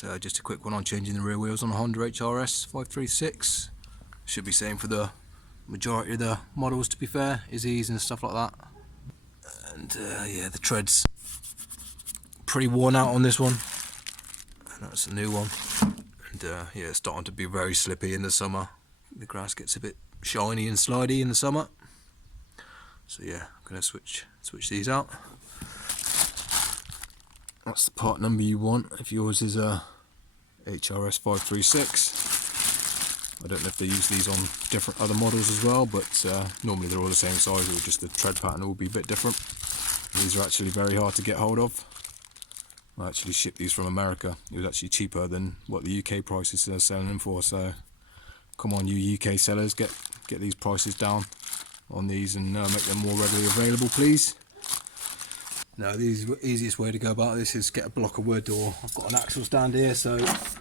So just a quick one on changing the rear wheels on the Honda HRS 536. Should be same for the majority of the models, to be fair, Izzy's and stuff like that. And yeah, the tread's pretty worn out on this one. And that's a new one. And yeah, it's starting to be very slippy in the summer. The grass gets a bit shiny and slidey in the summer. So yeah, I'm gonna switch these out. That's the part number you want if yours is a HRS 536. I don't know if they use these on different other models as well, but normally they're all the same size, or just the tread pattern will be a bit different. These are actually very hard to get hold of. I actually shipped these from America. It was actually cheaper than what the UK prices are selling them for, so come on you UK sellers, get these prices down on these and make them more readily available, please. Now the easiest way to go about this is get a block of wood, or I've got an axle stand here, so just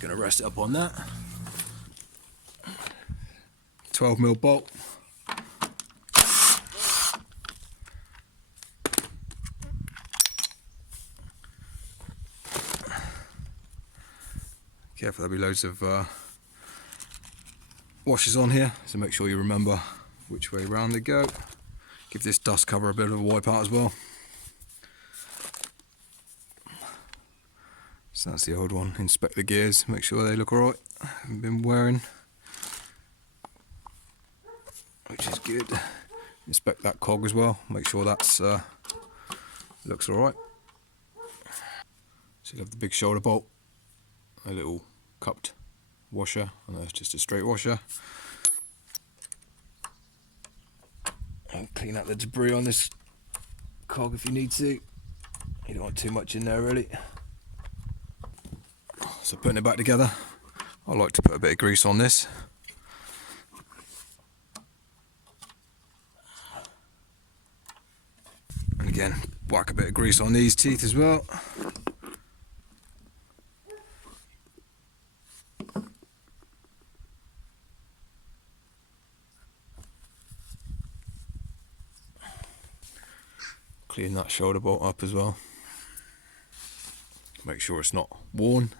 going to rest it up on that. 12mm bolt. Careful, there'll be loads of washers on here, so make sure you remember which way round they go. Give this dust cover a bit of a wipe out as well. So that's the old one. Inspect the gears, make sure they look alright. Haven't been wearing, which is good. Inspect that cog as well, make sure that's looks alright. So you have the big shoulder bolt, a little cupped washer, and that's just a straight washer. And clean out the debris on this cog if you need to. You don't want too much in there really. So putting it back together, I like to put a bit of grease on this. And again, whack a bit of grease on these teeth as well. Clean that shoulder bolt up as well. Make sure it's not worn.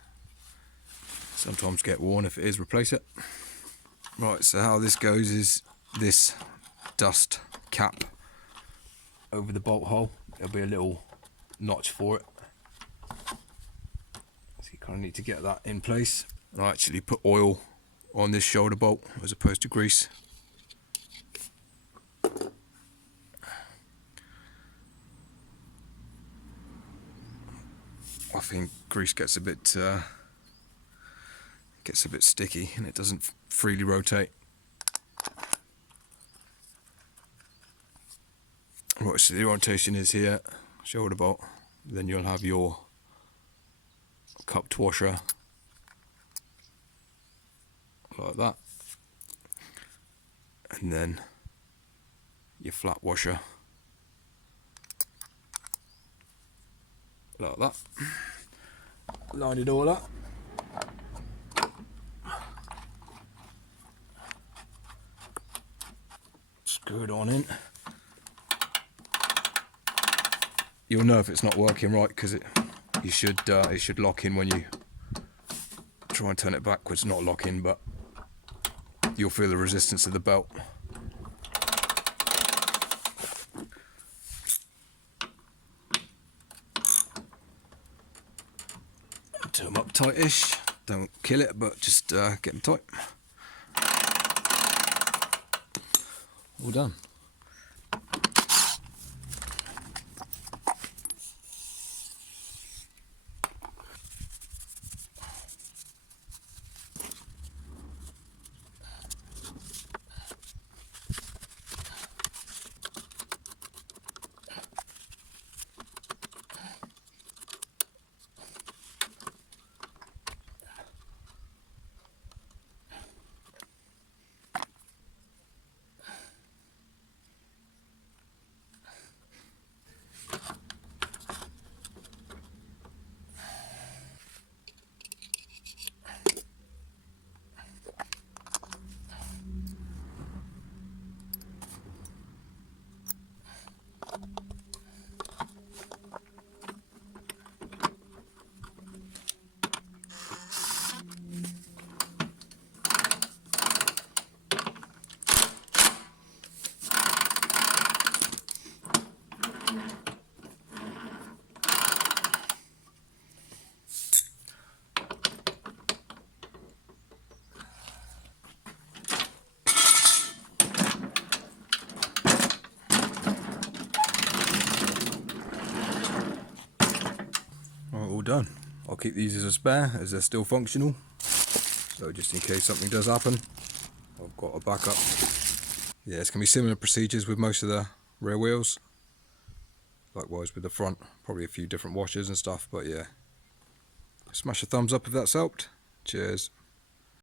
Sometimes get worn. If it is, replace it. Right, so how this goes is this dust cap over the bolt hole. There'll be a little notch for it. So you kind of need to get that in place. And I actually put oil on this shoulder bolt as opposed to grease. I think grease gets a bit sticky and it doesn't freely rotate. Right, so the rotation is here, shoulder bolt. Then you'll have your cupped washer like that, and then your flat washer like that. Line it all up. Screw it on in. You'll know if it's not working right because it should lock in when you try and turn it backwards. Not lock in, but you'll feel the resistance of the belt. Turn them up tightish. Don't kill it, but just get them tight. All done. all done. I'll keep these as a spare as they're still functional, so just in case something does happen I've got a backup. Yeah, it's going to be similar procedures with most of the rear wheels, likewise with the front, probably a few different washers and stuff, but yeah. Smash a thumbs up if that's helped. Cheers.